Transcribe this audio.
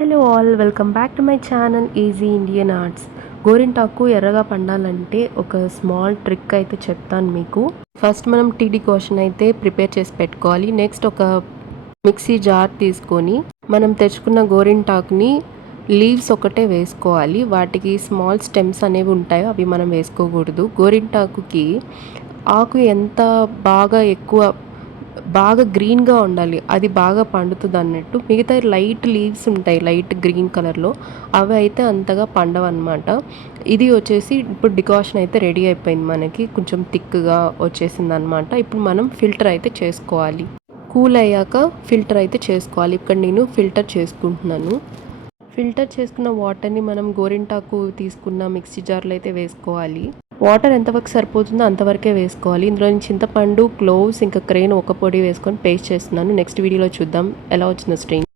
Hello all, welcome back to my channel easy Indian arts. గోరింటాకు ఎర్రగా పండాలంటే ఒక స్మాల్ ట్రిక్ అయితే చెప్తాను మీకు. ఫస్ట్ మనం టీ డికాషన్ అయితే ప్రిపేర్ చేసి పెట్టుకోవాలి. నెక్స్ట్ ఒక మిక్సీ జార్ తీసుకొని మనం తెచ్చుకున్న గోరింటాకుని లీవ్స్ ఒకటే వేసుకోవాలి. వాటికి స్మాల్ స్టెమ్స్ అనేవి ఉంటాయో అవి మనం వేసుకోకూడదు. గోరింటాకుకి ఆకు ఎంత బాగా గ్రీన్గా ఉండాలి, అది బాగా పండుతుంది అన్నట్టు. మిగతా లైట్ లీవ్స్ ఉంటాయి లైట్ గ్రీన్ కలర్లో, అవి అయితే అంతగా పండవన్నమాట. ఇది వచ్చేసి ఇప్పుడు డికాషన్ అయితే రెడీ అయిపోయింది, మనకి కొంచెం థిక్గా వచ్చేసింది అనమాట. ఇప్పుడు మనం ఫిల్టర్ అయితే చేసుకోవాలి. కూల్ అయ్యాక ఫిల్టర్ అయితే చేసుకోవాలి. ఇక్కడ నేను ఫిల్టర్ చేసుకుంటున్నాను. ఫిల్టర్ చేసుకున్న వాటర్ని మనం గోరింటాకు తీసుకున్న మిక్సీ జార్లో అయితే వేసుకోవాలి. వాటర్ ఎంతవరకు సరిపోతుందో అంతవరకే వేసుకోవాలి. ఇందులో చింతపండు, క్లోవ్స్, ఇంకా క్రేన్ ఒక పొడి వేసుకొని పేస్ట్ చేస్తున్నాను. నెక్స్ట్ వీడియోలో చూద్దాం ఎలా వచ్చిందో స్ట్రెయిన్.